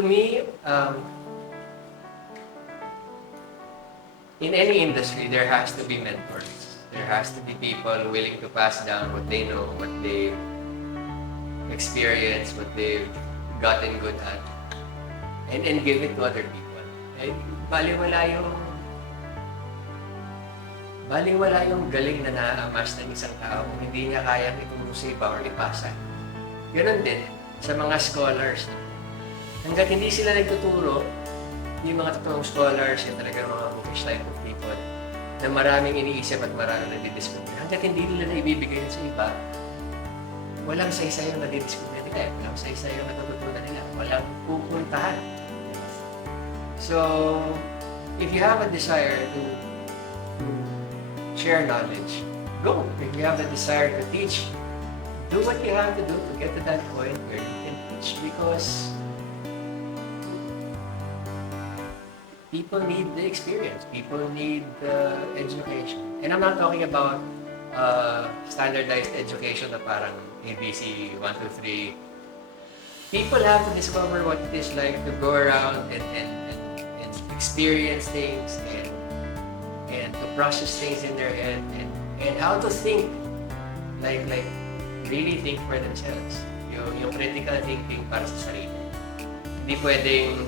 to me, in any industry, there has to be mentors. There has to be people willing to pass down what they know, what they've experienced, what they've gotten good at, and give it to other people. Eh, baliwala yung galing na na-amass ng isang tao kung hindi niya kayang ituro sa iba or ipasa. Ganon din sa mga scholars. Hanggat hindi sila nagtuturo, yung mga totoong scholars, yung talagang mga bookish type of people, na maraming iniisip at maraming nadidiscover. Hanggat hindi nila naibibigay yun sa iba, walang saysay yung nadidiscover nila. Walang saysay yung natututunan nila. Walang pupuntahan. So, if you have a desire to share knowledge, go. If you have a desire to teach, do what you have to do to get to that point where you can teach, because people need the experience. People need the education. And I'm not talking about standardized education na parang ABC 1, 2, 3. People have to discover what it is like to go around and experience things and to process things in their head and how to think like really think for themselves. Yung critical thinking para sa sarili. Hindi pwedeng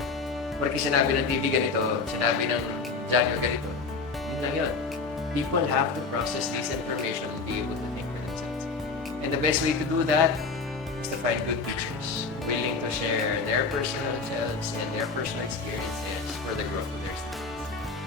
porque sinabi ng TV ganito, sinabi ng Janyo ganito. Yun lang yun. People have to process this information and be able to think for themselves. And the best way to do that is to find good teachers willing to share their personal selves and their personal experiences for the growth of their students.